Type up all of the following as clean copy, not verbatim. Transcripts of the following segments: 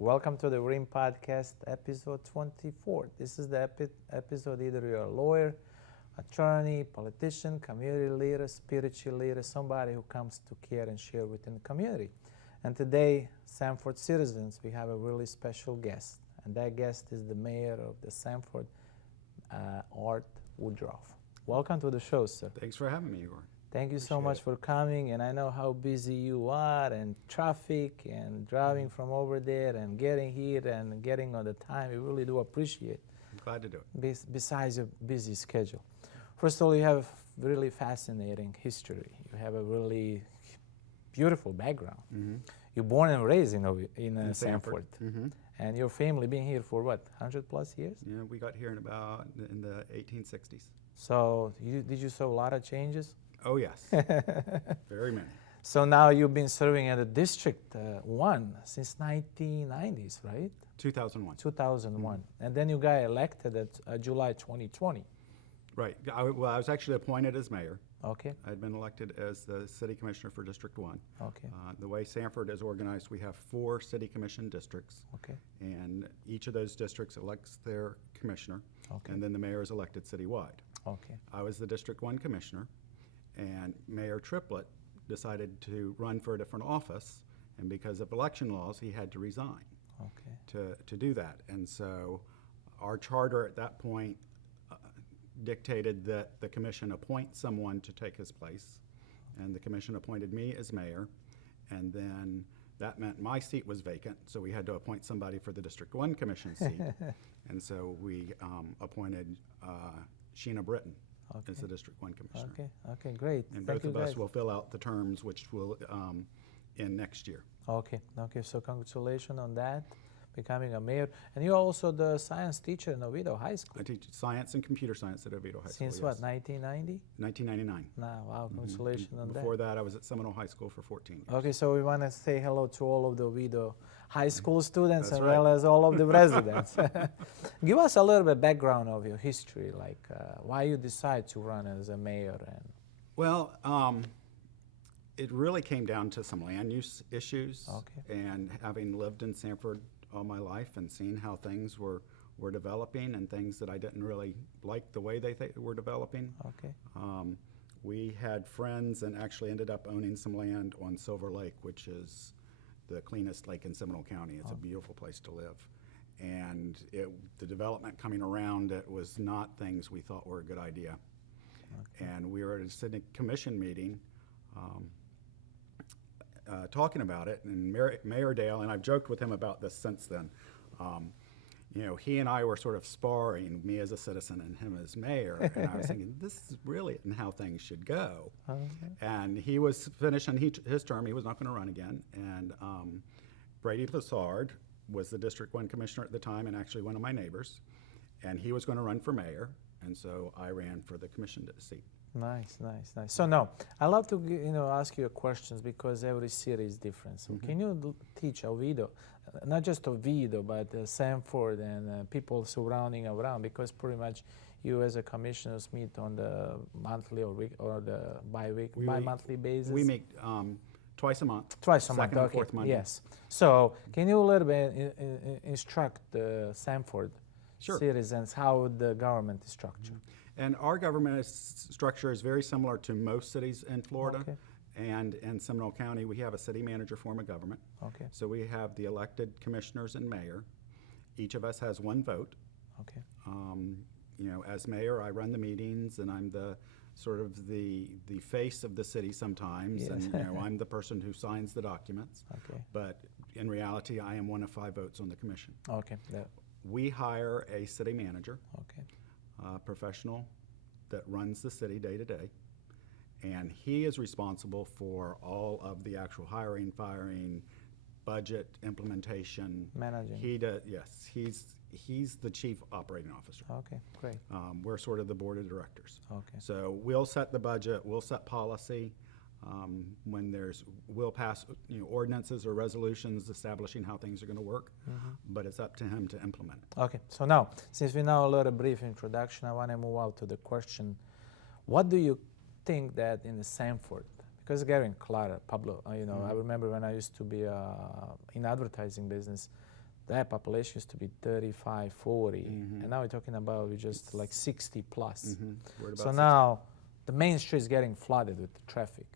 Welcome to the Rimm-PODCAST, episode 24. This is the episode either you're a lawyer, attorney, politician, community leader, spiritual leader, somebody who comes to care and share within the community. And today, Sanford citizens, we have a really special guest. And that guest is the mayor of the Sanford, Art Woodruff. Welcome to the show, sir. Thanks for having me, Igor. Thank you so much for coming, and I know how busy you are, and traffic, and driving from over there, and getting here, and getting on the time. We really do appreciate. I'm glad to do it. Besides your busy schedule. First of all, you have really fascinating history. You have a really beautiful background. Mm-hmm. You're born and raised in Sanford. Mm-hmm. And your family been here for what, 100 plus years? Yeah, we got here in the 1860s. So did you see a lot of changes? Oh, yes. Very many. So now you've been serving at the District 1 since 1990s, right? 2001. 2001. Mm-hmm. And then you got elected at July 2020. Right. I was actually appointed as mayor. Okay. I'd been elected as the city commissioner for District 1. Okay. The way Sanford is organized, we have 4 city commission districts. Okay. And each of those districts elects their commissioner. Okay. And then the mayor is elected citywide. Okay. I was the District 1 commissioner. And Mayor Triplett decided to run for a different office, and because of election laws, he had to resign to do that. And so our charter at that point dictated that the commission appoint someone to take his place, and the commission appointed me as mayor, and then that meant my seat was vacant, so we had to appoint somebody for the District 1 commission seat. And so we appointed Sheena Britton. Okay. As the District 1 Commissioner. Okay, great. And Thank both of guys. us will fill out the terms, which will end next year. Okay, so congratulations on that, becoming a mayor. And you're also the science teacher in Oviedo High School. I teach science and computer science at Oviedo High School. Since what, 1990? 1999. Wow, congratulations on that. Before that, I was at Seminole High School for 14 years. Okay, so we want to say hello to all of the Oviedo High School students That's as right. well as all of the residents. Give us a little bit background of your history, like why you decide to run as a mayor. Well, it really came down to some land use issues. Okay. And having lived in Sanford all my life and seen how things were developing and things that I didn't really like the way they were developing. Okay. We had friends and actually ended up owning some land on Silver Lake, which is the cleanest lake in Seminole County. It's a beautiful place to live. And the development coming around it was not things we thought were a good idea. Okay. And we were at a city commission meeting talking about it, and Mayor Dale, and I've joked with him about this since then, he and I were sort of sparring, me as a citizen and him as mayor, and I was thinking, this is really how things should go. Okay. And he was finishing his term, he was not going to run again, and Brady Lassard was the District 1 commissioner at the time and actually one of my neighbors, and he was going to run for mayor, and so I ran for the commission seat. Nice. So now, I love to ask you questions because every city is different. So can you teach Oviedo, not just Oviedo, but Sanford and people surrounding around, because pretty much you as a commissioners meet on the monthly or the bi-monthly basis? We meet twice a month. Twice a month, second and fourth Monday. Yes. So can you a little bit instruct the Sanford citizens how the government is structured? And our government structure is very similar to most cities in Florida. Okay. And in Seminole County, we have a city manager form of government. Okay. So we have the elected commissioners and mayor. Each of us has 1 vote. Okay. As mayor, I run the meetings, and I'm the sort of the face of the city sometimes. Yes. And I'm the person who signs the documents. Okay. But in reality, I am 1 of 5 votes on the commission. Okay. Yeah. We hire a city manager. Okay. Professional that runs the city day to day, and he is responsible for all of the actual hiring, firing, budget, implementation. Managing. He does, yes. He's the chief operating officer. Okay, great. We're sort of the board of directors. Okay. So we'll set the budget, we'll set policy. We'll pass ordinances or resolutions establishing how things are going to work, but it's up to him to implement it. Okay, so now, since we know a little brief introduction, I want to move out to the question, what do you think that in the Sanford, because getting cluttered, Pablo, I remember when I used to be in advertising business, that population used to be 35, 40, and now we're talking about just like 60 plus. So now the main street is getting flooded with the traffic.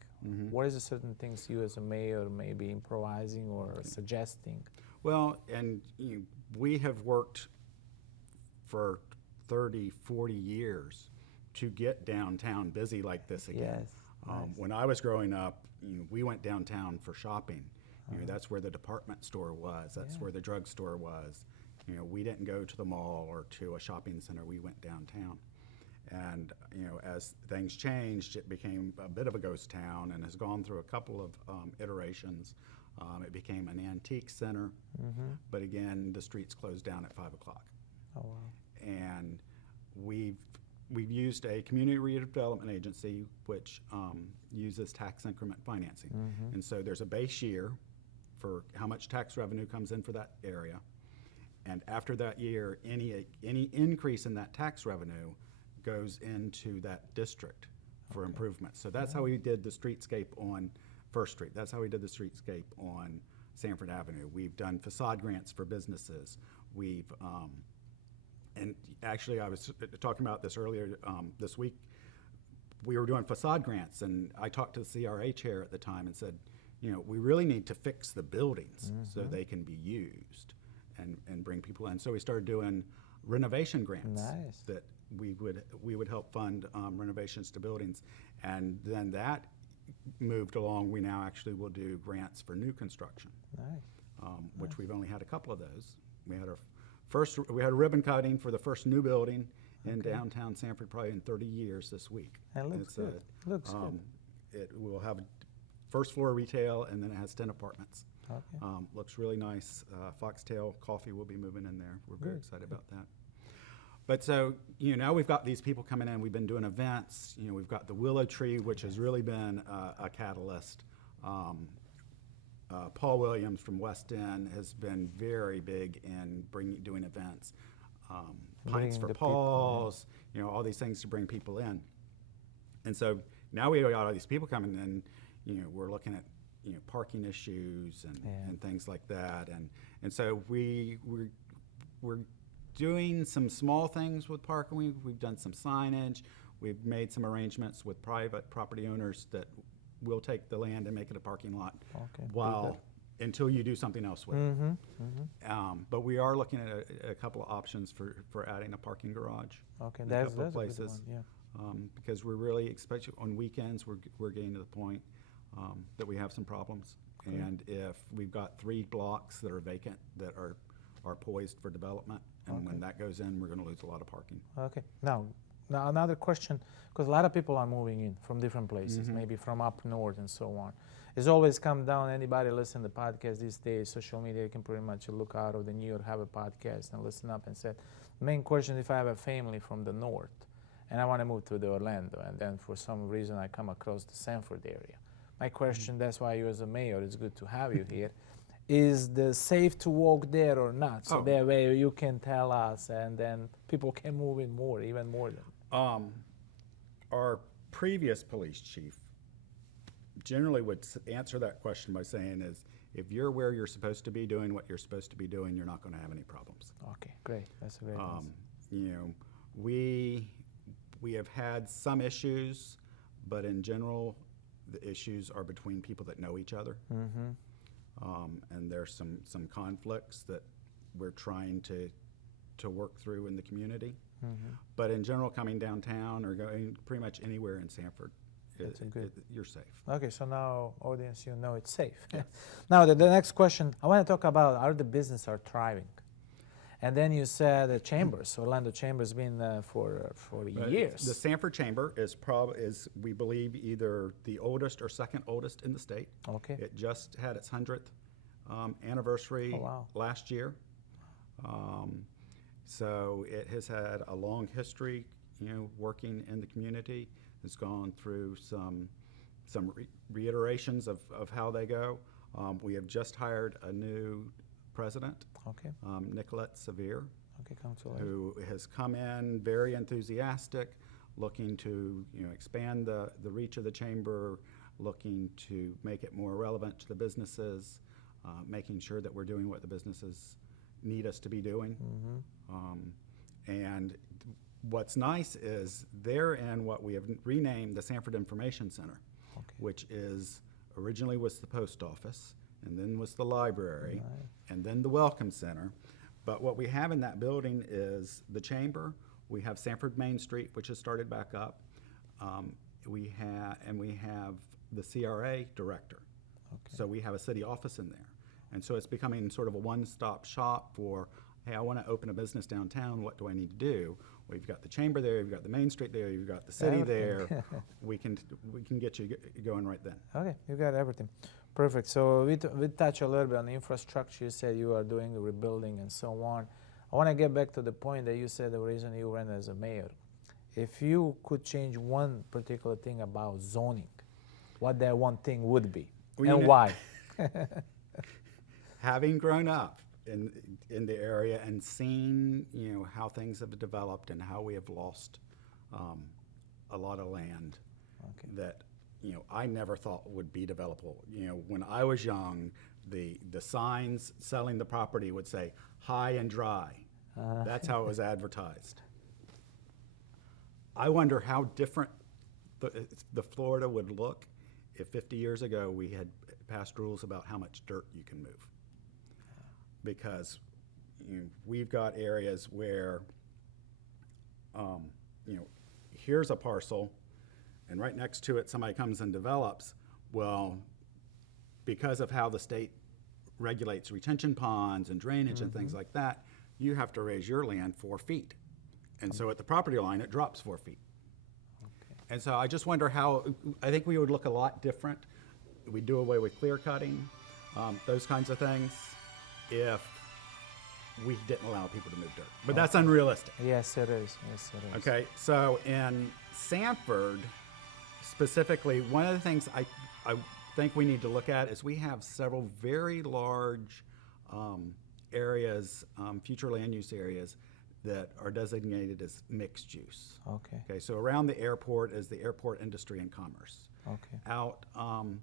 What is the certain things you as a mayor may be improvising or suggesting? Well, and we have worked for 30, 40 years to get downtown busy like this again. Yes. Nice. When I was growing up, we went downtown for shopping. That's where the department store was. That's where the drugstore was. We didn't go to the mall or to a shopping center. We went downtown. And as things changed, it became a bit of a ghost town and has gone through a couple of iterations. It became an antique center, but again, the streets closed down at 5 o'clock. Oh, wow. And we've used a community redevelopment agency which uses tax increment financing. And so there's a base year for how much tax revenue comes in for that area. And after that year, any increase in that tax revenue goes into that district for improvement. So that's how we did the streetscape on First Street. That's how we did the streetscape on Sanford Avenue. We've done facade grants for businesses. We've, and actually I was talking about this earlier this week. We were doing facade grants, and I talked to the CRA chair at the time and said, we really need to fix the buildings so they can be used and bring people in. So we started doing renovation grants that we would help fund renovations to buildings, and then that moved along. We now actually will do grants for new construction, which we've only had a couple of those. We had a ribbon cutting for the first new building in downtown Sanford, probably in 30 years this week. It looks good. Looks good. It will have first floor retail, and then it has 10 apartments. Looks really nice. Foxtail Coffee will be moving in there. We're very excited about that. But so, now we've got these people coming in. We've been doing events. We've got the Willow Tree, which has really been a catalyst. Paul Williams from West End has been very big in doing events. Pints for Paul's, all these things to bring people in. And so now we got all these people coming in. We're looking at parking issues and things like that. And so we're doing some small things with parking. We've done some signage. We've made some arrangements with private property owners that will take the land and make it a parking lot until you do something else with it. But we are looking at a couple of options for adding a parking garage. In a couple of places. Because we're really, especially on weekends, we're getting to the point that we have some problems. And if we've got 3 blocks that are vacant that are poised for development, and when that goes in, we're going to lose a lot of parking. Now another question, because a lot of people are moving in from different places, maybe from up north and so on. It's always come down, anybody listen to the podcast these days, social media, you can pretty much look out of the New York, have a podcast and listen up and say, main question, if I have a family from the north and I want to move to the Orlando, and then for some reason I come across the Sanford area. My question, that's why you as a mayor, it's good to have you here, is the safe to walk there or not? So that way you can tell us, and then people can move in more, even more than. Our previous police chief generally would answer that question by saying if you're where you're supposed to be doing what you're supposed to be doing, you're not going to have any problems. Okay, great. That's a great answer. We have had some issues, but in general, the issues are between people that know each other. And there's some conflicts that we're trying to work through in the community. But in general, coming downtown or going pretty much anywhere in Sanford, you're safe. Okay, so now, audience, it's safe. Yes. Now, the next question, I want to talk about how the business are thriving. And then you said the Chambers, Orlando Chambers, been for years. The Sanford Chamber is we believe either the oldest or second oldest in the state. It just had its 100th anniversary last year. So it has had a long history, working in the community. It's gone through some reiterations of how they go. We have just hired a new president, Nicolette Severe, who has come in very enthusiastic, looking to expand the reach of the chamber, looking to make it more relevant to the businesses, making sure that we're doing what the businesses need us to be doing. And what's nice is they're in what we have renamed the Sanford Information Center, which is originally was the post office, and then was the library, and then the Welcome Center. But what we have in that building is the chamber. We have Sanford Main Street, which has started back up. We have the CRA director. So we have a city office in there. And so it's becoming sort of a one-stop shop for, hey, I want to open a business downtown. What do I need to do? We've got the chamber there, you've got the Main Street there, you've got the city there. we can get you going right then. Okay, you got everything. Perfect. So we touch a little bit on the infrastructure. You said you are doing the rebuilding and so on. I want to get back to the point that you said the reason you ran as a mayor. If you could change one particular thing about zoning, what that one thing would be, and why? Having grown up in the area and seen, how things have developed and how we have lost a lot of land that, I never thought would be developable. When I was young, the signs selling the property would say high and dry. That's how it was advertised. I wonder how different the Florida would look if 50 years ago we had passed rules about how much dirt you can move. Because we've got areas where, here's a parcel, and right next to it somebody comes and develops. Well, because of how the state regulates retention ponds and drainage and things like that, you have to raise your land 4 feet. And so at the property line, it drops 4 feet. And so I just wonder how, I think we would look a lot different. We'd do away with clear cutting, those kinds of things, if we didn't allow people to move dirt. But that's unrealistic. Yes, it is. Yes, it is. Okay, so in Sanford, specifically, one of the things I think we need to look at is we have several very large areas, future land use areas, that are designated as mixed use. Okay, so around the airport is the airport industry and commerce. Out on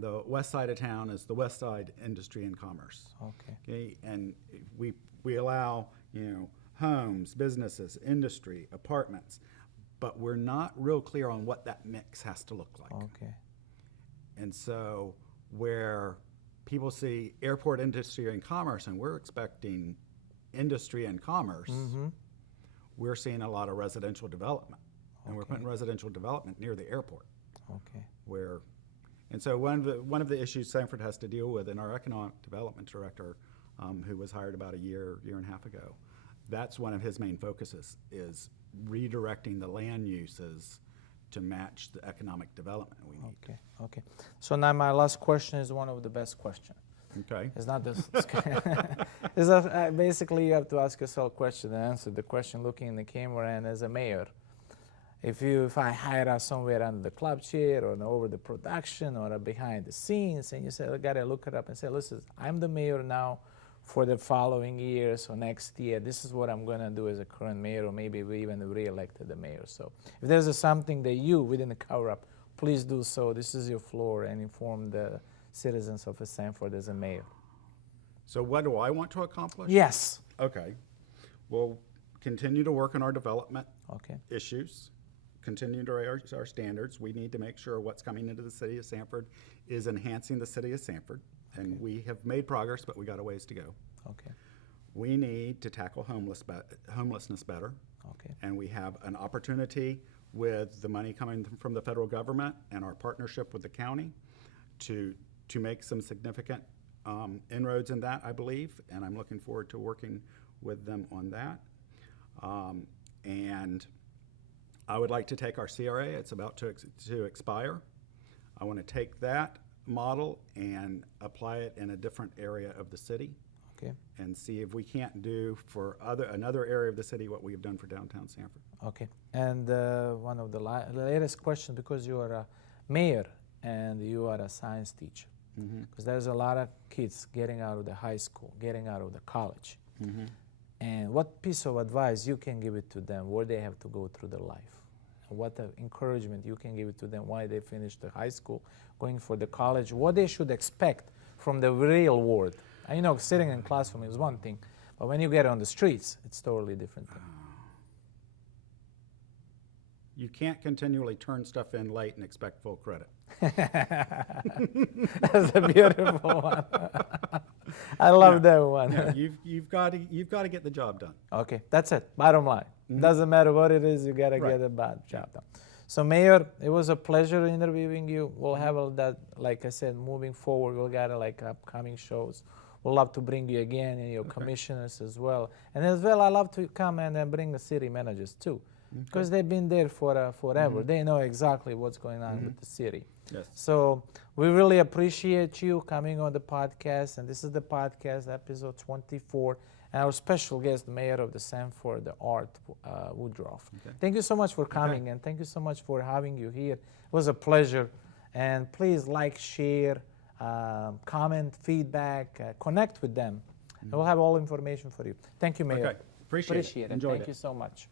the west side of town is the west side industry and commerce. Okay, and we allow, homes, businesses, industry, apartments, but we're not real clear on what that mix has to look like. And so where people see airport industry and commerce, and we're expecting industry and commerce, we're seeing a lot of residential development. And we're putting residential development near the airport. And so one of the issues Sanford has to deal with, and our economic development director, who was hired about a year and a half ago, that's one of his main focuses, is redirecting the land uses to match the economic development we need. Okay. So now my last question is one of the best questions. Okay. It's not this. Basically, you have to ask yourself a question and answer the question looking in the camera. And as a mayor, if I hire us somewhere under the club chair or over the production or behind the scenes, and you say, I gotta look it up and say, listen, I'm the mayor now for the following years or next year. This is what I'm gonna do as a current mayor, or maybe we even re-elected the mayor. So if there's something that we didn't cover up, please do so. This is your floor, and inform the citizens of Sanford as a mayor. So what do I want to accomplish? Yes. Okay. We'll continue to work on our development issues, continue to raise our standards. We need to make sure what's coming into the city of Sanford is enhancing the city of Sanford. And we have made progress, but we got a ways to go. We need to tackle homelessness better. And we have an opportunity with the money coming from the federal government and our partnership with the county to make some significant inroads in that, I believe, and I'm looking forward to working with them on that. And I would like to take our CRA, it's about to expire. I want to take that model and apply it in a different area of the city, and see if we can't do for another area of the city what we have done for downtown Sanford. And one of the latest questions, because you are a mayor and you are a science teacher, because there's a lot of kids getting out of the high school, getting out of the college. And what piece of advice you can give it to them where they have to go through their life? What encouragement you can give it to them why they finish the high school, going for the college, what they should expect from the real world? I know sitting in classroom is one thing, But when you get on the streets, it's totally different thing. You can't continually turn stuff in late and expect full credit. That's a beautiful one. I love that one. Yeah, you've got to get the job done. Okay, that's it. Bottom line. Doesn't matter what it is, you got to get the job done. So, Mayor, it was a pleasure interviewing you. We'll have that, like I said, moving forward, we'll get like upcoming shows. We'll love to bring you again and your commissioners as well. And as well, I love to come and then bring the city managers too, because they've been there for forever. They know exactly what's going on with the city. Yes. So we really appreciate you coming on the podcast, and this is the podcast, episode 24, and our special guest, Mayor of the Sanford, Art Woodruff. Okay. Thank you so much for coming, and thank you so much for having you here. It was a pleasure, and please like, share, comment, feedback, connect with them, and we'll have all information for you. Thank you, Mayor. Okay. Appreciate it. Thank you so much.